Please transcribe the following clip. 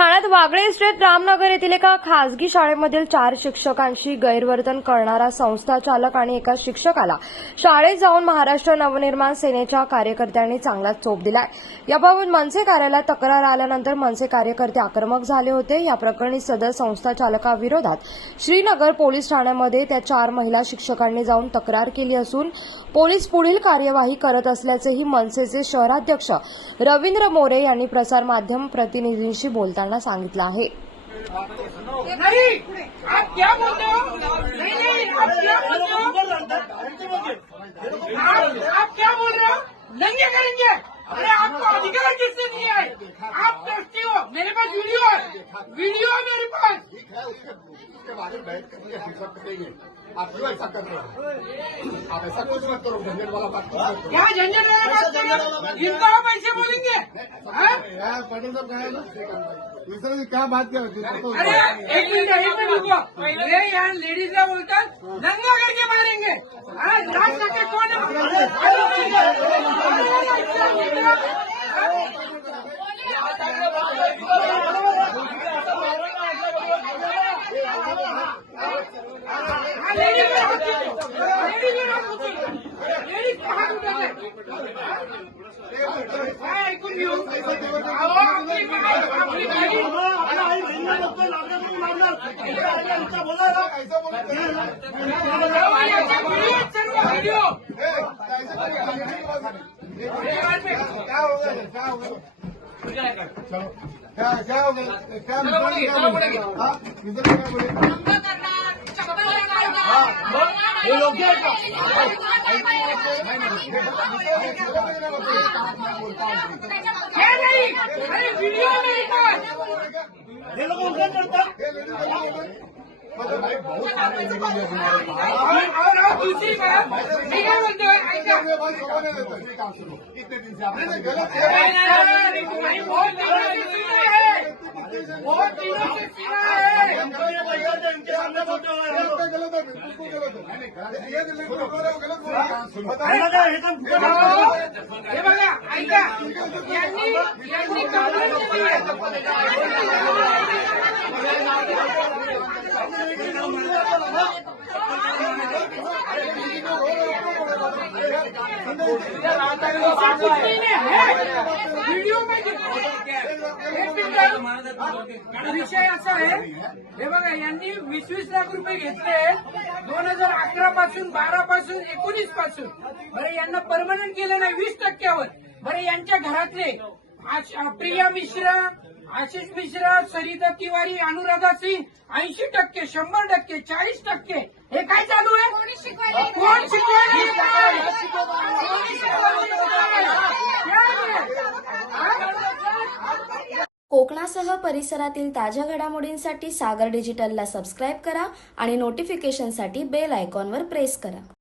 ठाण्यात वागळे इस्टेट रामनगर येथील एका खासगी शाळेमधील 4 शिक्षकांशी गैरवर्तन करणारा संस्था चालक आणि एका शिक्षकाला शाळेत जाऊन महाराष्ट्र नवनिर्माण सेनेच्या कार्यकर्त्यांनी चांगलाच चोप दिलाय। याबाबत मनसे कार्यालयात तक्रार आल्यानंतर मनसे कार्यकर्ते आक्रमक झाले होते। या प्रकरणी सदर संस्था चालकाविरोधात श्रीनगर पोलीस ठाण्यामध्ये त्या 4 महिला शिक्षकांनी जाऊन तक्रार केली असून पोलीस पुढील कार्यवाही करत असल्याचेही मनसेचे शहराध्यक्ष रवींद्र मोरे यांनी प्रसार माध्यम प्रतिनिधींशी बोलताना सांगितलं आहे। नहीं, आप क्या बोलते हो? नहीं, आप क्या बोलते हो? आप क्या बोल रहे हो? नंगे करेंगे? अरे आपको अधिकार किसने दिया है? आप ट्रस्टी हो, मेरे पास वीडियो है मेरे पास। उसके बारे में बैठ करके हम सब करेंगे। आप क्यों ऐसा कर रहे हो? आप ऐसा कुछ मत करो, झंझट वाला बात कुछ मत करो। क्या झंझट वाला बात करो? इनको आप ऐसे बोलेंगे? पटेल साहब कहा है ना, इस तरह से क्या बात क्या होती है? अरे एक मिनट रुको। पहले यहाँ लेडीजला बोलतात नंगा करके मारेंगे। राज ठाकरे कौन ऐकून घेऊ। क्या होगा? क्या होगा? ये लोग क्या नहीं? अरे वीडियो मेरे पास। ये लोग उनका करता और दूसरी बात मैं क्या बोलते हो ऐसा इतने दिन से आपने गलत बहुत दिनों से सुना है। इनके सामने बोलते हो गलत है, बिल्कुल गलत है। ये दिल्ली को गलत हे बघा ऐका यांनी कंप्लेंट केली वीडियो में विषय असा आहे। हे बघा यांनी 20-20 लाख रुपये घेतले 2011 पासून 12 पासून 19 पासून। बरं यांना परमनंट केलं नाही 20%वर। बरं यांच्या घरातले प्रिया मिश्रा, आशिष मिश्रा, सरिता तिवारी, अनुराधा सिंह 80%, 100%, 40%। हे काय चालू आहे? कोण कोकणासह परिसरातील ताज्या घडामोडींसाठी सागर डिजिटलला सबस्क्राईब करा आणि नोटिफिकेशनसाठी बेल आयकॉनवर प्रेस करा।